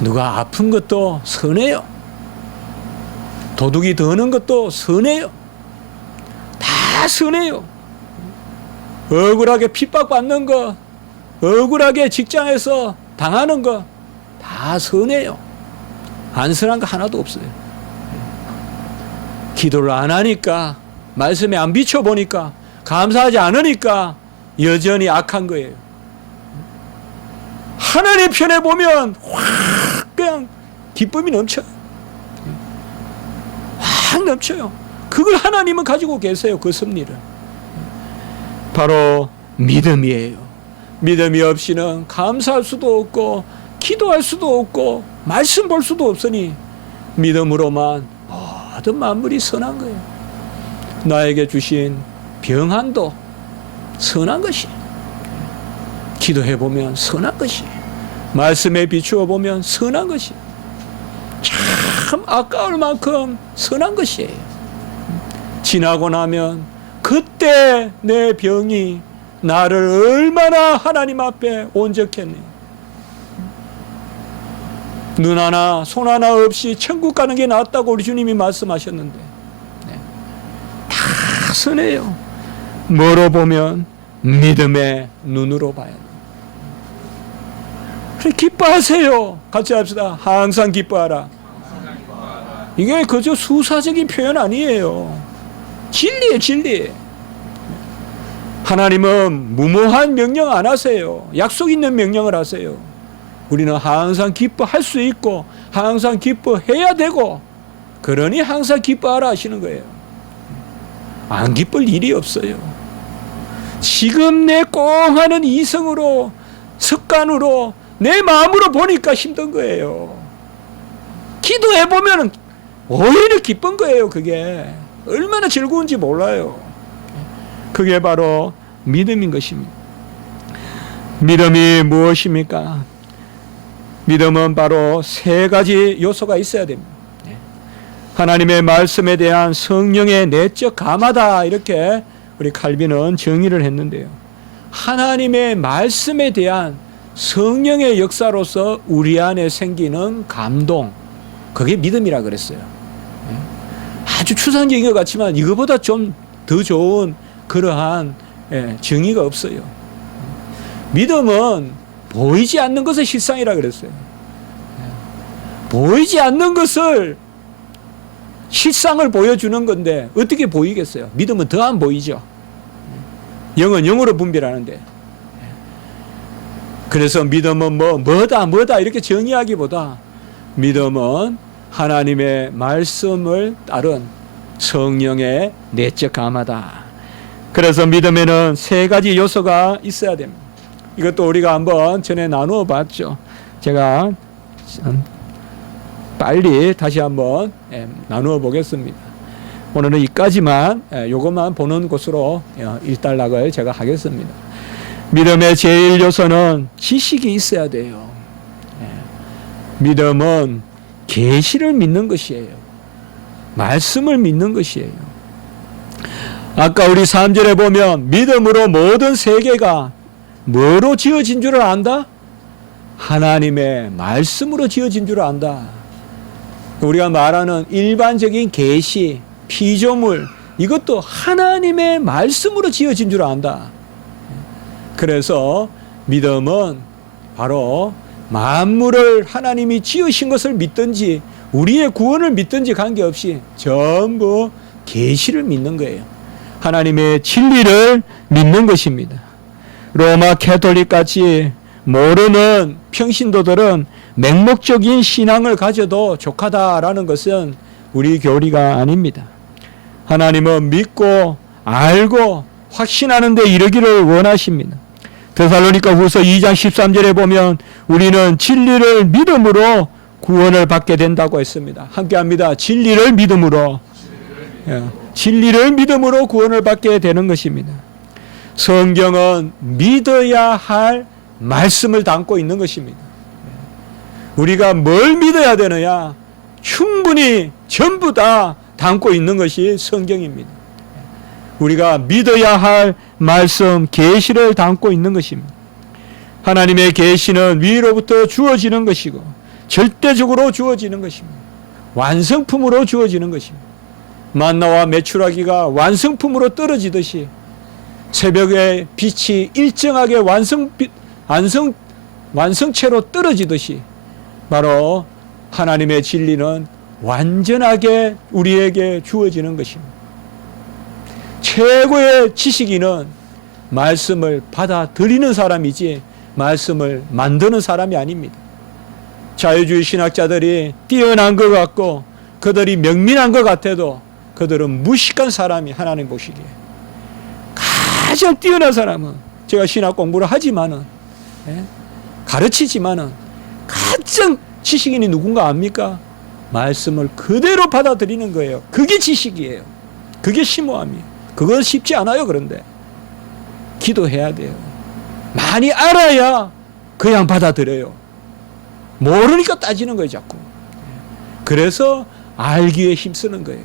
누가 아픈 것도 선해요. 도둑이 드는 것도 선해요. 다 선해요. 억울하게 핍박받는 거, 억울하게 직장에서 당하는 거 다 선해요. 안 선한 거 하나도 없어요. 기도를 안 하니까, 말씀에 안 비춰보니까, 감사하지 않으니까 여전히 악한 거예요. 하나님 편에 보면 확 그냥 기쁨이 넘쳐요. 확 넘쳐요. 그걸 하나님은 가지고 계세요. 그 섭리를. 바로 믿음이에요. 믿음이 없이는 감사할 수도 없고 기도할 수도 없고 말씀 볼 수도 없으니 믿음으로만 모든 만물이 선한 거예요. 나에게 주신 병한도 선한 것이, 기도해보면 선한 것이, 말씀에 비추어 보면 선한 것이, 참 아까울 만큼 선한 것이에요. 지나고 나면 그때 내 병이 나를 얼마나 하나님 앞에 온적했네. 눈 하나 손 하나 없이 천국 가는 게 낫다고 우리 주님이 말씀하셨는데 다 선해요. 뭐로 보면 믿음의 눈으로 봐야 돼요. 그래, 기뻐하세요. 같이 합시다. 항상 기뻐하라. 이게 그저 수사적인 표현 아니에요. 진리예요, 진리. 하나님은 무모한 명령 안 하세요. 약속 있는 명령을 하세요. 우리는 항상 기뻐할 수 있고 항상 기뻐해야 되고, 그러니 항상 기뻐하라 하시는 거예요. 안 기쁠 일이 없어요. 지금 내 꽁하는 이성으로, 습관으로, 내 마음으로 보니까 힘든 거예요. 기도해보면 오히려 기쁜 거예요. 그게 얼마나 즐거운지 몰라요. 그게 바로 믿음인 것입니다. 믿음이 무엇입니까? 믿음은 바로 세 가지 요소가 있어야 됩니다. 하나님의 말씀에 대한 성령의 내적 감화다, 이렇게 우리 칼빈은 정의를 했는데요. 하나님의 말씀에 대한 성령의 역사로서 우리 안에 생기는 감동, 그게 믿음이라 그랬어요. 아주 추상적인 것 같지만 이거보다 좀 더 좋은 그러한 정의가 없어요. 믿음은 보이지 않는 것의 실상이라 그랬어요. 보이지 않는 것을 실상을 보여주는 건데 어떻게 보이겠어요? 믿음은 더 안 보이죠. 영은 영으로 분별하는데. 그래서 믿음은 뭐다 이렇게 정의하기보다 믿음은 하나님의 말씀을 따른 성령의 내적 감화다. 그래서 믿음에는 세 가지 요소가 있어야 됩니다. 이것도 우리가 한번 전에 나누어 봤죠. 제가 빨리 다시 한번 나누어 보겠습니다. 오늘은 이까지만, 요것만 보는 것으로 일단락을 제가 하겠습니다. 믿음의 제일 요소는 지식이 있어야 돼요. 믿음은 계시를 믿는 것이에요. 말씀을 믿는 것이에요. 아까 우리 3절에 보면 믿음으로 모든 세계가 뭐로 지어진 줄을 안다? 하나님의 말씀으로 지어진 줄을 안다. 우리가 말하는 일반적인 계시, 피조물, 이것도 하나님의 말씀으로 지어진 줄 안다. 그래서 믿음은 바로 만물을 하나님이 지으신 것을 믿든지 우리의 구원을 믿든지 관계없이 전부 계시를 믿는 거예요. 하나님의 진리를 믿는 것입니다. 로마 캐톨릭 같이 모르는 평신도들은 맹목적인 신앙을 가져도 족하다라는 것은 우리 교리가 아닙니다. 하나님은 믿고 알고 확신하는 데 이르기를 원하십니다. 데살로니가 후서 2장 13절에 보면 우리는 진리를 믿음으로 구원을 받게 된다고 했습니다. 함께합니다. 진리를 믿음으로. 진리를 믿음으로 구원을 받게 되는 것입니다. 성경은 믿어야 할 말씀을 담고 있는 것입니다. 우리가 뭘 믿어야 되느냐? 충분히 전부 다 담고 있는 것이 성경입니다. 우리가 믿어야 할 말씀, 계시를 담고 있는 것입니다. 하나님의 계시는 위로부터 주어지는 것이고 절대적으로 주어지는 것입니다. 완성품으로 주어지는 것입니다. 만나와 메추라기가 완성품으로 떨어지듯이 새벽의 빛이 일정하게 완성체로 떨어지듯이 바로 하나님의 진리는 완전하게 우리에게 주어지는 것입니다. 최고의 지식인은 말씀을 받아들이는 사람이지 말씀을 만드는 사람이 아닙니다. 자유주의 신학자들이 뛰어난 것 같고 그들이 명민한 것 같아도 그들은 무식한 사람이 하나님 보시기에 가장 뛰어난 사람은 제가 신학 공부를 하지만은 가르치지만은 가장 지식인이 누군가 압니까? 말씀을 그대로 받아들이는 거예요. 그게 지식이에요. 그게 심오함이에요. 그건 쉽지 않아요. 그런데 기도해야 돼요. 많이 알아야 그냥 받아들여요. 모르니까 따지는 거예요. 자꾸. 그래서 알기에 힘쓰는 거예요.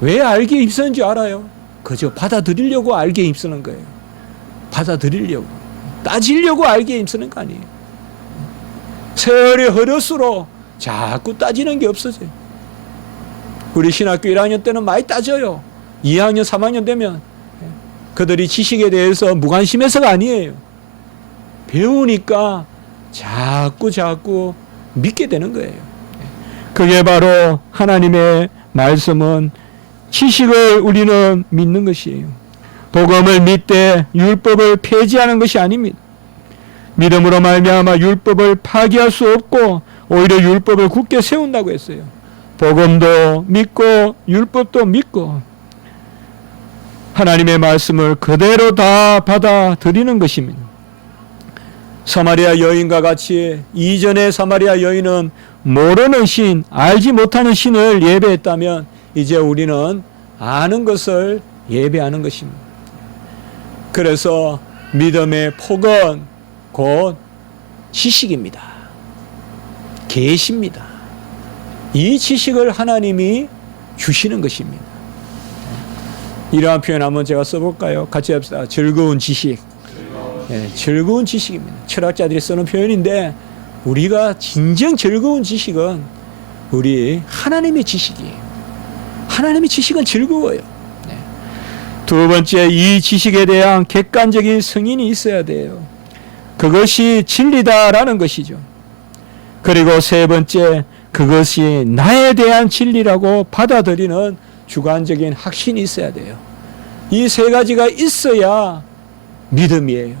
왜 알기에 힘쓰는지 알아요? 그저 받아들이려고 알기에 힘쓰는 거예요. 받아들이려고. 따지려고 알기에 힘쓰는 거 아니에요. 세월이 흐를수록 자꾸 따지는 게 없어져요. 우리 신학교 1학년 때는 많이 따져요. 2학년, 3학년 되면 그들이 지식에 대해서 무관심해서가 아니에요. 배우니까 자꾸 믿게 되는 거예요. 그게 바로 하나님의 말씀은 지식을 우리는 믿는 것이에요. 복음을 믿되 율법을 폐지하는 것이 아닙니다. 믿음으로 말미암아 율법을 파기할 수 없고 오히려 율법을 굳게 세운다고 했어요. 복음도 믿고 율법도 믿고 하나님의 말씀을 그대로 다 받아들이는 것입니다. 사마리아 여인과 같이 이전의 사마리아 여인은 모르는 신, 알지 못하는 신을 예배했다면 이제 우리는 아는 것을 예배하는 것입니다. 그래서 믿음의 폭은 곧 지식입니다. 계시입니다. 이 지식을 하나님이 주시는 것입니다. 이러한 표현 한번 제가 써볼까요? 같이 합시다. 즐거운 지식. 즐거운 지식입니다. 철학자들이 쓰는 표현인데 우리가 진정 즐거운 지식은 우리 하나님의 지식이에요. 하나님의 지식은 즐거워요. 두 번째, 이 지식에 대한 객관적인 승인이 있어야 돼요. 그것이 진리다라는 것이죠. 그리고 세 번째, 그것이 나에 대한 진리라고 받아들이는 주관적인 확신이 있어야 돼요. 이 세 가지가 있어야 믿음이에요.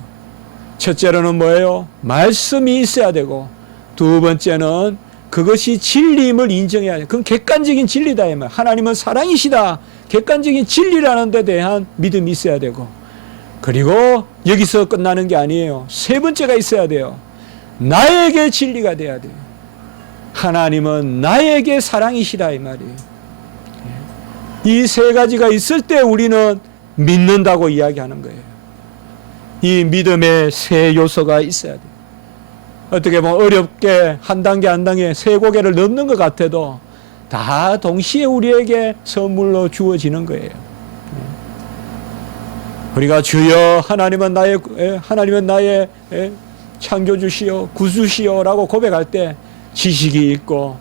첫째로는 뭐예요? 말씀이 있어야 되고, 두 번째는 그것이 진리임을 인정해야 돼요. 그건 객관적인 진리다. 하나님은 사랑이시다. 객관적인 진리라는 데 대한 믿음이 있어야 되고, 그리고 여기서 끝나는 게 아니에요. 세 번째가 있어야 돼요. 나에게 진리가 돼야 돼요. 하나님은 나에게 사랑이시다 이 말이에요. 이 세 가지가 있을 때 우리는 믿는다고 이야기하는 거예요. 이 믿음의 세 요소가 있어야 돼요. 어떻게 보면 어렵게 한 단계 한 단계 세 고개를 넘는 것 같아도 다 동시에 우리에게 선물로 주어지는 거예요. 우리가 주여 하나님은 나의 창조주시여 구주시여라고 고백할 때 지식이 있고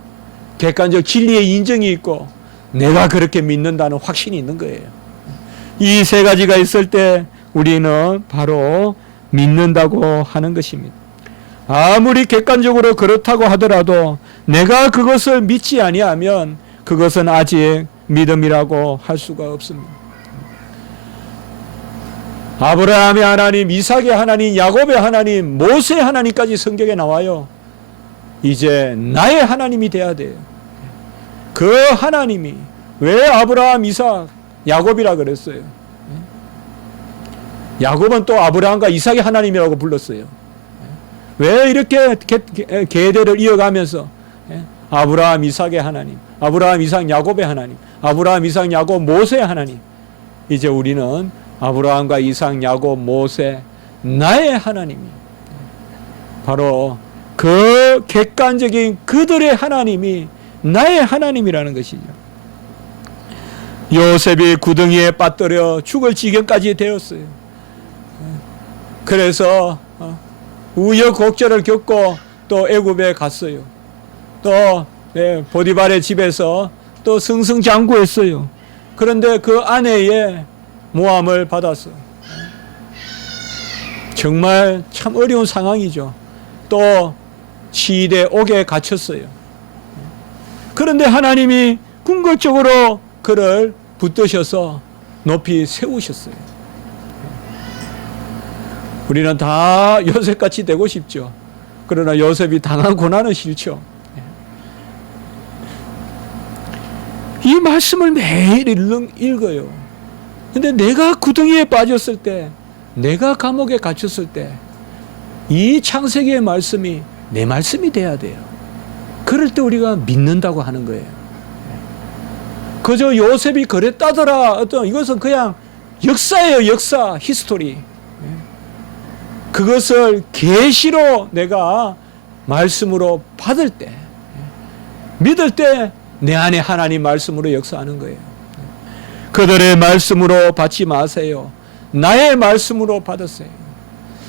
객관적 진리의 인정이 있고 내가 그렇게 믿는다는 확신이 있는 거예요. 이 세 가지가 있을 때 우리는 바로 믿는다고 하는 것입니다. 아무리 객관적으로 그렇다고 하더라도 내가 그것을 믿지 아니하면 그것은 아직 믿음이라고 할 수가 없습니다. 아브라함의 하나님, 이삭의 하나님, 야곱의 하나님, 모세의 하나님까지 성경에 나와요. 이제 나의 하나님이 돼야 돼요. 그 하나님이 왜 아브라함, 이삭, 야곱이라 그랬어요. 야곱은 또 아브라함과 이삭의 하나님이라고 불렀어요. 왜 이렇게 계대를 이어가면서 아브라함, 이삭의 하나님, 아브라함, 이삭, 야곱의 하나님, 아브라함, 이삭, 야곱, 모세의 하나님. 이제 우리는 아브라함과 이삭, 야곱, 모세, 나의 하나님이 바로 그 객관적인 그들의 하나님이 나의 하나님이라는 것이죠. 요셉이 구덩이에 빠뜨려 죽을 지경까지 되었어요. 그래서 우여곡절을 겪고 또 애굽에 갔어요. 또 보디발의 집에서 또 승승장구했어요. 그런데 그 아내의 모함을 받았어요. 정말 참 어려운 상황이죠. 또 시대 옥에 갇혔어요. 그런데 하나님이 궁극적으로 그를 붙드셔서 높이 세우셨어요. 우리는 다 요셉같이 되고 싶죠. 그러나 요셉이 당한 고난은 싫죠. 이 말씀을 매일 읽어요. 근데 내가 구덩이에 빠졌을 때, 내가 감옥에 갇혔을 때, 이 창세기의 말씀이 내 말씀이 돼야 돼요. 그럴 때 우리가 믿는다고 하는 거예요. 그저 요셉이 그랬다더라. 이것은 그냥 역사예요. 역사, 히스토리. 그것을 계시로 내가 말씀으로 받을 때, 믿을 때 내 안에 하나님 말씀으로 역사하는 거예요. 그들의 말씀으로 받지 마세요. 나의 말씀으로 받으세요.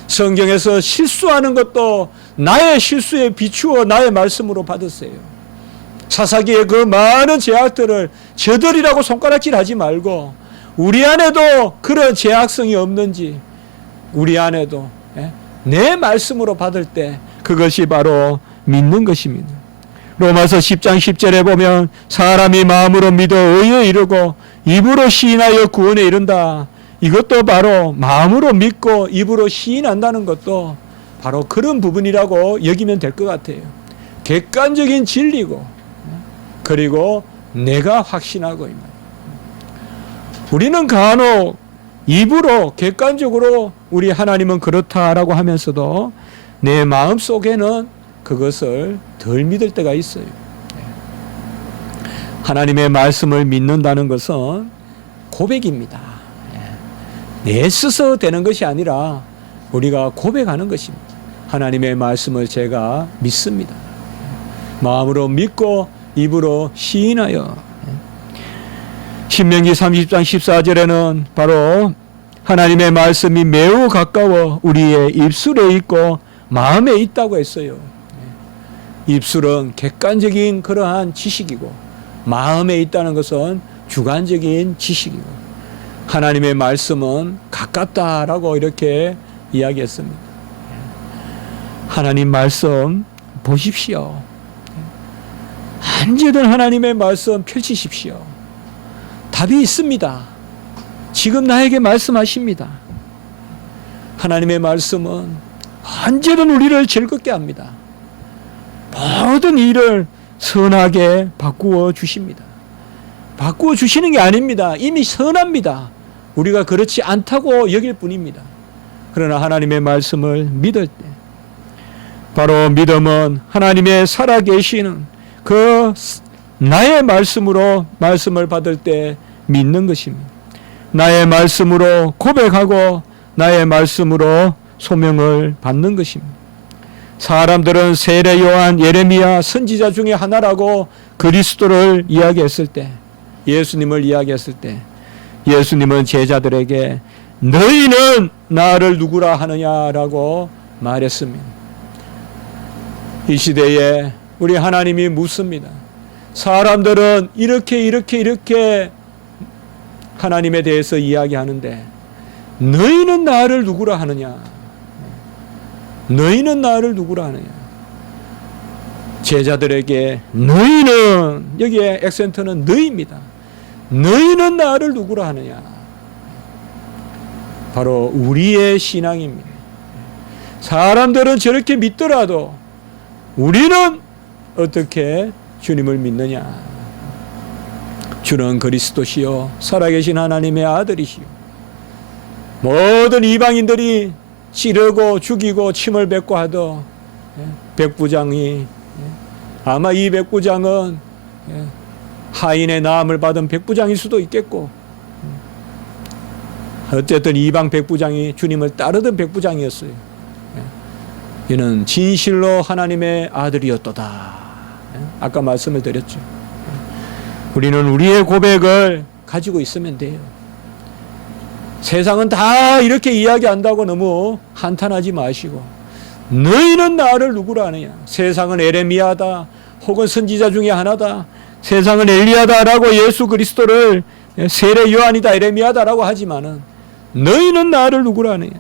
성경에서 실수하는 것도 나의 실수에 비추어 나의 말씀으로 받으세요. 사사기의 그 많은 죄악들을 저들이라고 손가락질하지 말고 우리 안에도 그런 죄악성이 없는지 우리 안에도 내 말씀으로 받을 때 그것이 바로 믿는 것입니다. 로마서 10장 10절에 보면 사람이 마음으로 믿어 의에 이르고 입으로 시인하여 구원에 이른다. 이것도 바로 마음으로 믿고 입으로 시인한다는 것도 바로 그런 부분이라고 여기면 될 것 같아요. 객관적인 진리고 그리고 내가 확신하고 있는. 우리는 간혹 입으로 객관적으로 우리 하나님은 그렇다라고 하면서도 내 마음 속에는 그것을 덜 믿을 때가 있어요. 하나님의 말씀을 믿는다는 것은 고백입니다. 내 스스로 되는 것이 아니라 우리가 고백하는 것입니다. 하나님의 말씀을 제가 믿습니다. 마음으로 믿고 입으로 시인하여. 신명기 30장 14절에는 바로 하나님의 말씀이 매우 가까워 우리의 입술에 있고 마음에 있다고 했어요. 입술은 객관적인 그러한 지식이고 마음에 있다는 것은 주관적인 지식이고 하나님의 말씀은 가깝다라고 이렇게 이야기했습니다. 하나님 말씀 보십시오. 언제든 하나님의 말씀 펼치십시오. 답이 있습니다. 지금 나에게 말씀하십니다. 하나님의 말씀은 언제든 우리를 즐겁게 합니다. 모든 일을 선하게 바꾸어 주십니다. 바꾸어 주시는 게 아닙니다. 이미 선합니다. 우리가 그렇지 않다고 여길 뿐입니다. 그러나 하나님의 말씀을 믿을 때 바로 믿음은 하나님의 살아계시는 그 나의 말씀으로 말씀을 받을 때 믿는 것입니다. 나의 말씀으로 고백하고 나의 말씀으로 소명을 받는 것입니다. 사람들은 세례 요한, 예레미야 선지자 중에 하나라고 그리스도를 이야기했을 때, 예수님을 이야기했을 때 예수님은 제자들에게 너희는 나를 누구라 하느냐라고 말했습니다. 이 시대에 우리 하나님이 묻습니다. 사람들은 이렇게 하나님에 대해서 이야기하는데 너희는 나를 누구라 하느냐? 너희는 나를 누구라 하느냐? 제자들에게 너희는, 여기에 액센트는 너희입니다. 너희는 나를 누구라 하느냐? 바로 우리의 신앙입니다. 사람들은 저렇게 믿더라도 우리는 어떻게 주님을 믿느냐? 주는 그리스도시요 살아계신 하나님의 아들이시요 모든 이방인들이 찌르고 죽이고 침을 뱉고 하던 백부장이 아마 이 백부장은 하인의 나음을 받은 백부장일 수도 있겠고 어쨌든 이방 백부장이 주님을 따르던 백부장이었어요. 이는 진실로 하나님의 아들이었도다. 아까 말씀을 드렸죠. 우리는 우리의 고백을 가지고 있으면 돼요. 세상은 다 이렇게 이야기한다고 너무 한탄하지 마시고 너희는 나를 누구라 하느냐. 세상은 에레미야다 혹은 선지자 중에 하나다. 세상은 엘리야다라고 예수 그리스도를 세례 요한이다 에레미야다라고 하지만은 너희는 나를 누구라 하느냐.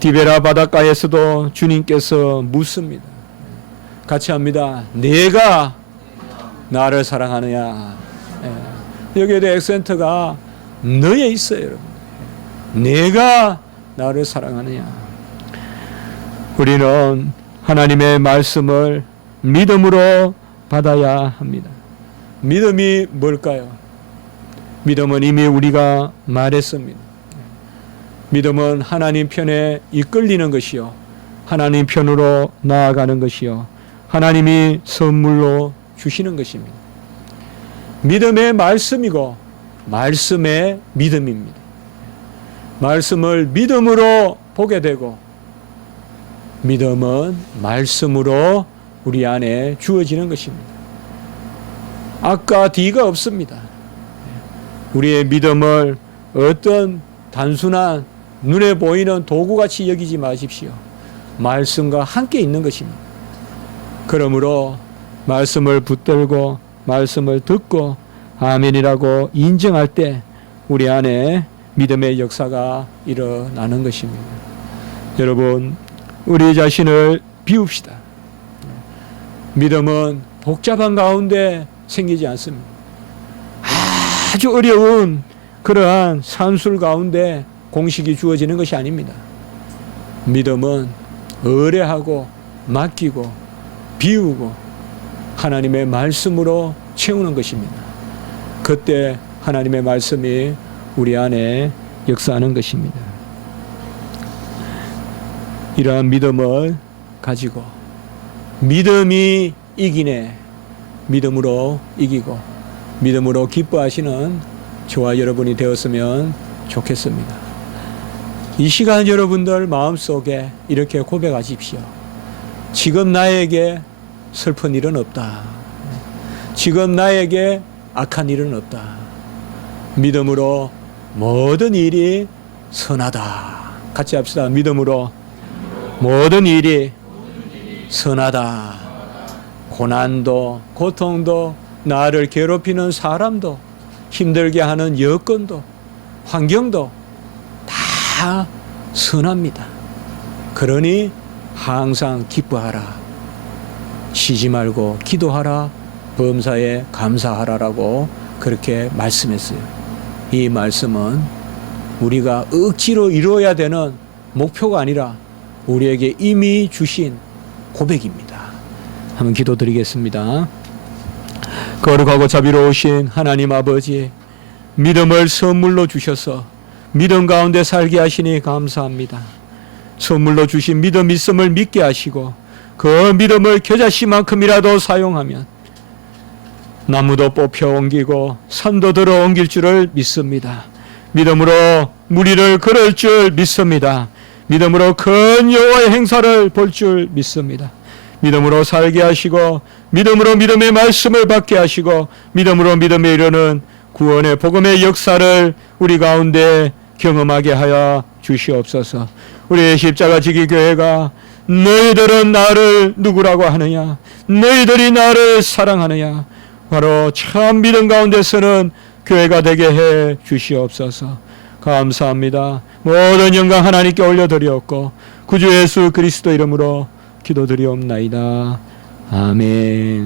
디베라 바닷가에서도 주님께서 묻습니다. 같이 합니다. 내가 나를 사랑하느냐. 여기에도 액센트가 너에 있어요, 여러분. 내가 나를 사랑하느냐. 우리는 하나님의 말씀을 믿음으로 받아야 합니다. 믿음이 뭘까요? 믿음은 이미 우리가 말했습니다. 믿음은 하나님 편에 이끌리는 것이요 하나님 편으로 나아가는 것이요 하나님이 선물로 주시는 것입니다. 믿음의 말씀이고 말씀의 믿음입니다. 말씀을 믿음으로 보게 되고 믿음은 말씀으로 우리 안에 주어지는 것입니다. 아까 D가 없습니다. 우리의 믿음을 어떤 단순한 눈에 보이는 도구같이 여기지 마십시오. 말씀과 함께 있는 것입니다. 그러므로 말씀을 붙들고 말씀을 듣고 아멘이라고 인정할 때 우리 안에 믿음의 역사가 일어나는 것입니다. 여러분, 우리 자신을 비웁시다. 믿음은 복잡한 가운데 생기지 않습니다. 아주 어려운 그러한 산술 가운데 공식이 주어지는 것이 아닙니다. 믿음은 의뢰하고 맡기고 비우고 하나님의 말씀으로 채우는 것입니다. 그때 하나님의 말씀이 우리 안에 역사하는 것입니다. 이러한 믿음을 가지고 믿음이 이기네 믿음으로 이기고 믿음으로 기뻐하시는 저와 여러분이 되었으면 좋겠습니다. 이 시간 여러분들 마음속에 이렇게 고백하십시오. 지금 나에게 슬픈 일은 없다. 지금 나에게 악한 일은 없다. 믿음으로 모든 일이 선하다. 같이 합시다. 믿음으로 모든 일이 선하다. 고난도 고통도 나를 괴롭히는 사람도 힘들게 하는 여건도 환경도 다 선합니다. 그러니 항상 기뻐하라. 쉬지 말고 기도하라. 범사에 감사하라라고 그렇게 말씀했어요. 이 말씀은 우리가 억지로 이루어야 되는 목표가 아니라 우리에게 이미 주신 고백입니다. 한번 기도드리겠습니다. 거룩하고 자비로우신 하나님 아버지, 믿음을 선물로 주셔서 믿음 가운데 살게 하시니 감사합니다. 선물로 주신 믿음 있음을 믿게 하시고 그 믿음을 겨자씨만큼이라도 사용하면 나무도 뽑혀 옮기고 산도 들어 옮길 줄을 믿습니다. 믿음으로 무리를 걸을 줄 믿습니다. 믿음으로 큰 여호와의 행사를 볼 줄 믿습니다. 믿음으로 살게 하시고 믿음으로 믿음의 말씀을 받게 하시고 믿음으로 믿음에 이르는 구원의 복음의 역사를 우리 가운데 경험하게 하여 주시옵소서. 우리의 십자가 지기 교회가 너희들은 나를 누구라고 하느냐, 너희들이 나를 사랑하느냐, 바로 참 믿음 가운데서는 교회가 되게 해 주시옵소서. 감사합니다. 모든 영광 하나님께 올려드리옵고 구주 예수 그리스도 이름으로 기도드리옵나이다. 아멘.